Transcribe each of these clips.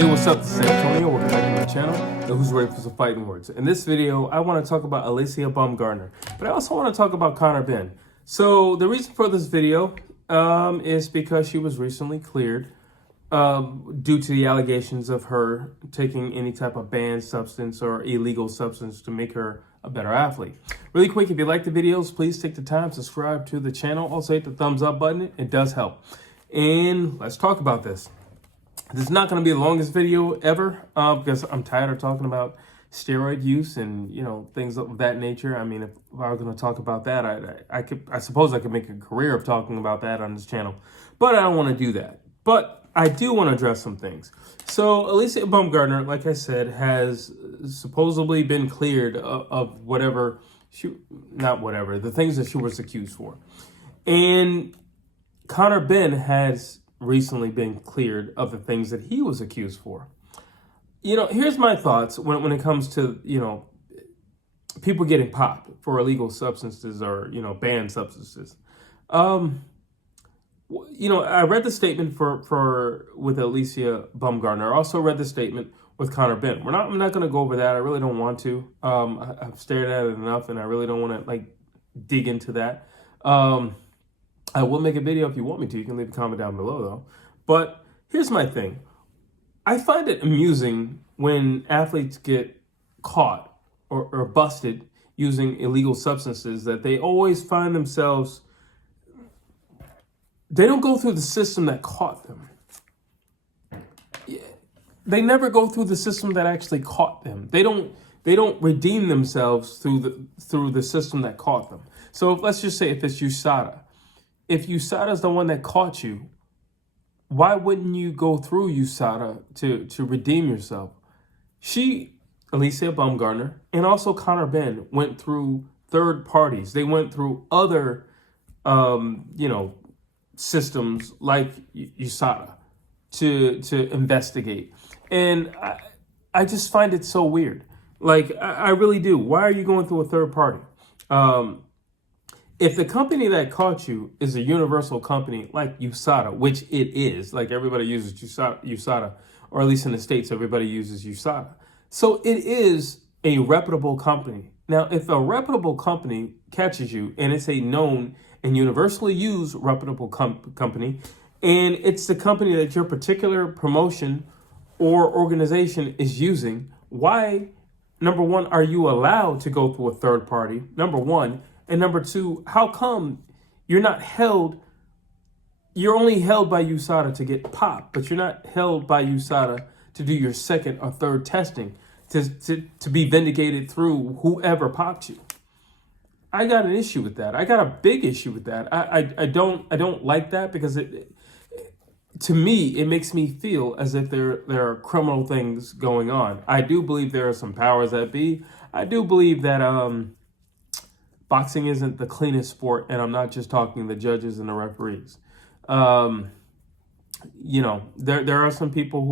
Hey, what's up? This is Antonio. Welcome back to my channel, The Who's Ready for Some Fighting Words. In this video, I want to talk about Alycia Baumgardner, but I also want to talk about Conor Benn. So the reason for this video is because she was recently cleared due to the allegations of her taking any type of banned substance or illegal substance to make her a better athlete. Really quick, if you like the videos, please take the time, subscribe to the channel. Also hit the thumbs up button. It does help. And let's talk about this. This is not going to be the longest video ever because I'm tired of talking about steroid use and, you know, things of that nature. I mean, if I were going to talk about that, I suppose I could make a career of talking about that on this channel, but I don't want to do that. But I do want to address some things. So Alycia Baumgardner, like I said, has supposedly been cleared of whatever the things that she was accused for. And Conor Benn has recently been cleared of the things that he was accused for. You know, here's my thoughts when it comes to, you know, people getting popped for illegal substances or, you know, banned substances. You know, I read the statement with Alycia Baumgardner. I also read the statement with Conor Benn. I'm not going to go over that. I really don't want to. I've stared at it enough, and I really don't want to like dig into that. I will make a video if you want me to. You can leave a comment down below, though. But here's my thing. I find it amusing when athletes get caught or busted using illegal substances that they always find themselves, they don't go through the system that caught them. They never go through the system that actually caught them. They don't redeem themselves through the system that caught them. So let's just say if it's USADA. If USADA is the one that caught you, why wouldn't you go through USADA to redeem yourself? Alycia Baumgardner, and also Conor Benn went through third parties. They went through other, you know, systems like USADA to investigate. And I just find it so weird. Like, I really do. Why are you going through a third party? If the company that caught you is a universal company like USADA, which it is, like everybody uses USADA, or at least in the States, everybody uses USADA. So it is a reputable company. Now, if a reputable company catches you and it's a known and universally used reputable company, and it's the company that your particular promotion or organization is using, why, number one, are you allowed to go through a third party? Number one. And number two, how come you're not held, you're only held by USADA to get popped, but you're not held by USADA to do your second or third testing, to be vindicated through whoever popped you? I got an issue with that. I got a big issue with that. I don't like that because to me, it makes me feel as if there are criminal things going on. I do believe there are some powers that be. I do believe that boxing isn't the cleanest sport, and I'm not just talking the judges and the referees. You know, there are some people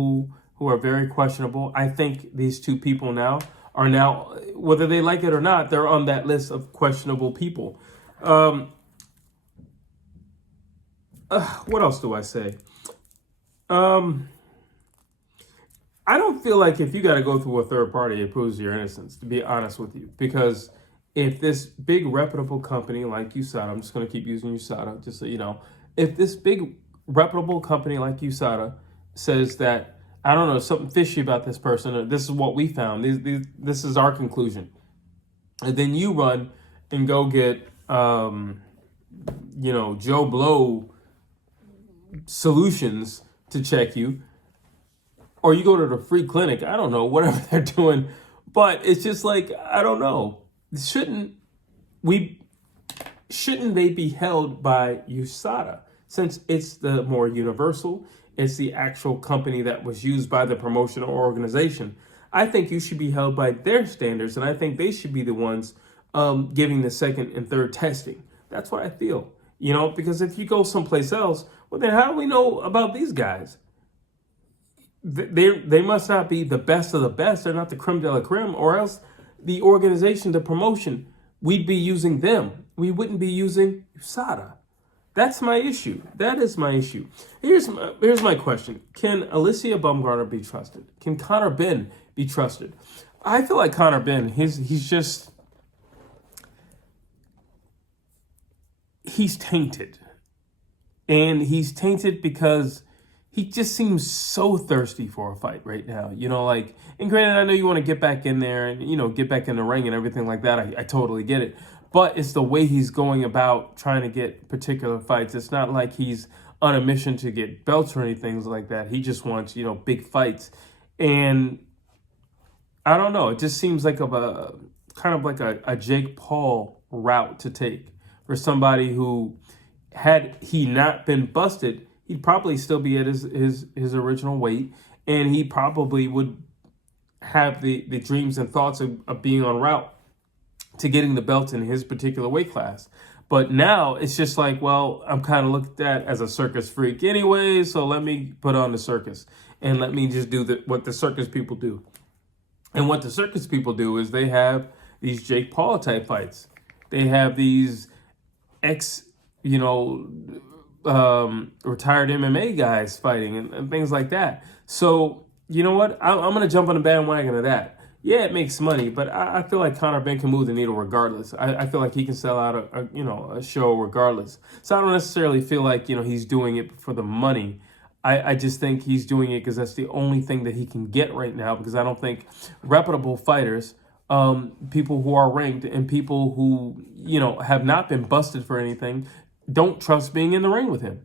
who are very questionable. I think these two people are now, whether they like it or not, they're on that list of questionable people. What else do I say? I don't feel like if you got to go through a third party, it proves your innocence, to be honest with you, because if this big reputable company like USADA, I'm just going to keep using USADA just so you know, if this big reputable company like USADA says that, I don't know, something fishy about this person, or this is what we found, this is our conclusion, and then you run and go get, you know, Joe Blow solutions to check you, or you go to the free clinic, I don't know, whatever they're doing, but it's just like, I don't know. Shouldn't they be held by USADA, since it's the more universal, it's the actual company that was used by the promotion or organization? I think you should be held by their standards, and I think they should be the ones giving the second and third testing. That's what I feel, you know, because if you go someplace else, well, then how do we know about these guys? They must not be the best of the best. They're not the creme de la creme, or else the organization, the promotion, we'd be using them. We wouldn't be using USADA. That's my issue. That is my issue. Here's my question. Can Alycia Baumgardner be trusted? Can Conor Benn be trusted? I feel like Conor Benn, he's tainted. And he's tainted because he just seems so thirsty for a fight right now. You know, like, and granted, I know you want to get back in there and, you know, get back in the ring and everything like that. I totally get it. But it's the way he's going about trying to get particular fights. It's not like he's on a mission to get belts or anything like that. He just wants, you know, big fights. And I don't know. It just seems like kind of like a Jake Paul route to take for somebody who, had he not been busted, he'd probably still be at his original weight, and he probably would have the dreams and thoughts of being en route to getting the belt in his particular weight class. But now it's just like, well, I'm kind of looked at as a circus freak anyway, so let me put on the circus and let me just do what the circus people do. And what the circus people do is they have these Jake Paul type fights. They have these retired MMA guys fighting and things like that. So, you know what? I'm going to jump on the bandwagon of that. Yeah, it makes money, but I feel like Conor Benn can move the needle regardless. I feel like he can sell out a show regardless. So I don't necessarily feel like, he's doing it for the money. I just think he's doing it because that's the only thing that he can get right now, because I don't think reputable fighters, people who are ranked and people who, have not been busted for anything, don't trust being in the ring with him.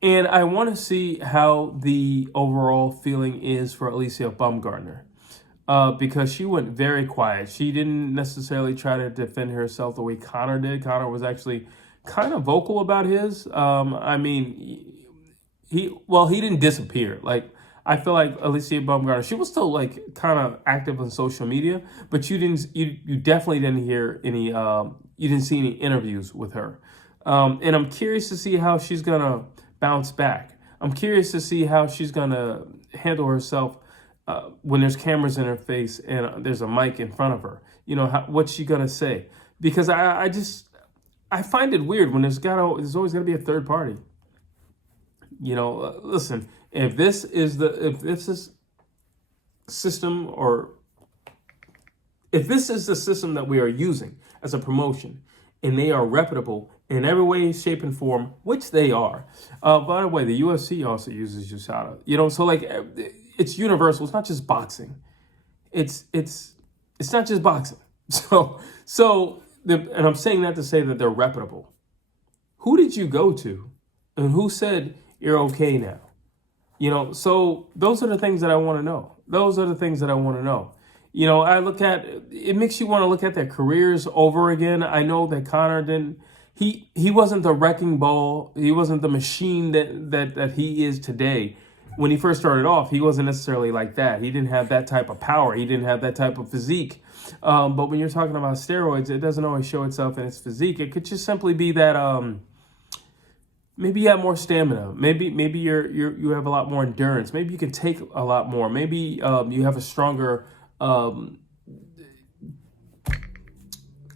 And I want to see how the overall feeling is for Alycia Baumgardner. Because she went very quiet. She didn't necessarily try to defend herself the way Conor did. Conor was actually kind of vocal about his. He didn't disappear. Like, I feel like Alycia Baumgardner, she was still like kind of active on social media, but you definitely didn't hear any. You didn't see any interviews with her. And I'm curious to see how she's gonna bounce back. I'm curious to see how she's gonna handle herself when there's cameras in her face and there's a mic in front of her. What's she gonna say? Because I find it weird when there's always gonna be a third party. Listen, if this is the system that we are using as a promotion, and they are reputable in every way, shape, and form, which they are. By the way, the UFC also uses USADA. So like, it's universal. It's not just boxing. It's not just boxing. And I'm saying that to say that they're reputable. Who did you go to, and who said you're okay now? So those are the things that I want to know. I look at it, makes you want to look at their careers over again. I know that Conor didn't. He wasn't the wrecking ball. He wasn't the machine that he is today. When he first started off, he wasn't necessarily like that. He didn't have that type of power. He didn't have that type of physique. But when you're talking about steroids, it doesn't always show itself in its physique. It could just simply be that maybe you have more stamina. Maybe you have a lot more endurance. Maybe you can take a lot more. Maybe you have a stronger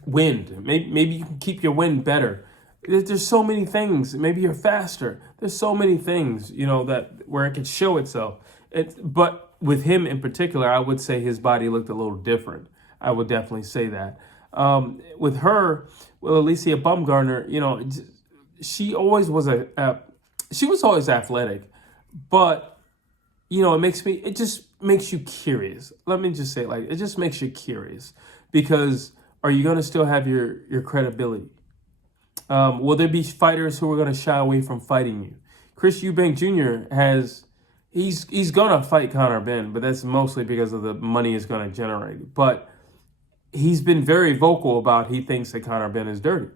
wind. Maybe you can keep your wind better. There's so many things. Maybe you're faster. There's so many things, that where it could show itself. But with him in particular, I would say his body looked a little different. I would definitely say that. With Alycia Baumgardner, she always was she was always athletic, but it just makes you curious. Let me just say it just makes you curious, because are you going to still have your credibility? Will there be fighters who are going to shy away from fighting you? Chris Eubank Jr. he's going to fight Conor Benn, but that's mostly because of the money it's going to generate. But he's been very vocal about he thinks that Conor Benn is dirty.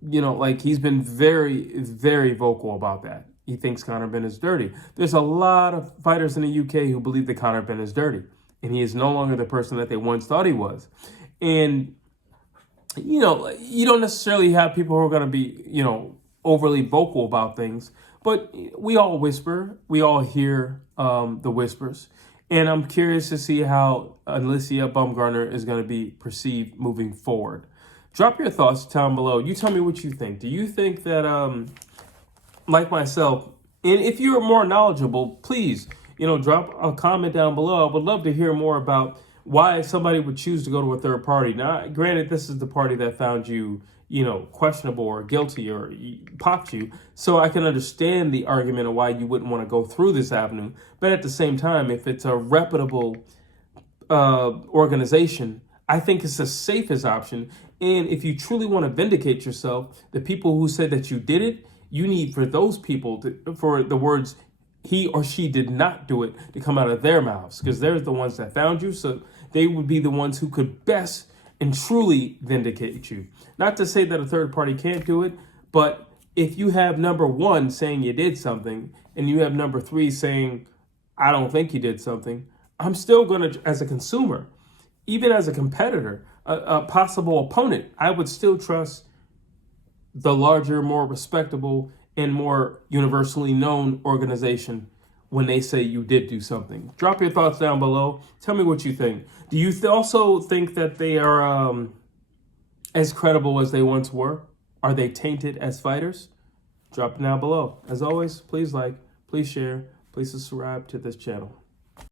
He's been very, very vocal about that. He thinks Conor Benn is dirty. There's a lot of fighters in the UK who believe that Conor Benn is dirty, and he is no longer the person that they once thought he was. And you don't necessarily have people who are going to be, overly vocal about things, but we all whisper, we all hear the whispers. And I'm curious to see how Alycia Baumgardner is going to be perceived moving forward. Drop your thoughts down below. You tell me what you think. Do you think that, like myself, and if you're more knowledgeable, please, drop a comment down below. I would love to hear more about why somebody would choose to go to a third party. Now, granted, this is the party that found you, questionable or guilty or popped you. So I can understand the argument of why you wouldn't want to go through this avenue. But at the same time, if it's a reputable organization, I think it's the safest option. And if you truly want to vindicate yourself, the people who said that you did it, you need for those people for the words he or she did not do it to come out of their mouths, because they're the ones that found you. So they would be the ones who could best and truly vindicate you. Not to say that a third party can't do it, but if you have number one saying you did something and you have number three saying, I don't think you did something, I'm still going to, as a consumer, even as a competitor, a possible opponent, I would still trust the larger, more respectable, and more universally known organization when they say you did do something. Drop your thoughts down below. Tell me what you think. Do you also think that they are as credible as they once were? Are they tainted as fighters? Drop it down below. As always, please like, please share, please subscribe to this channel.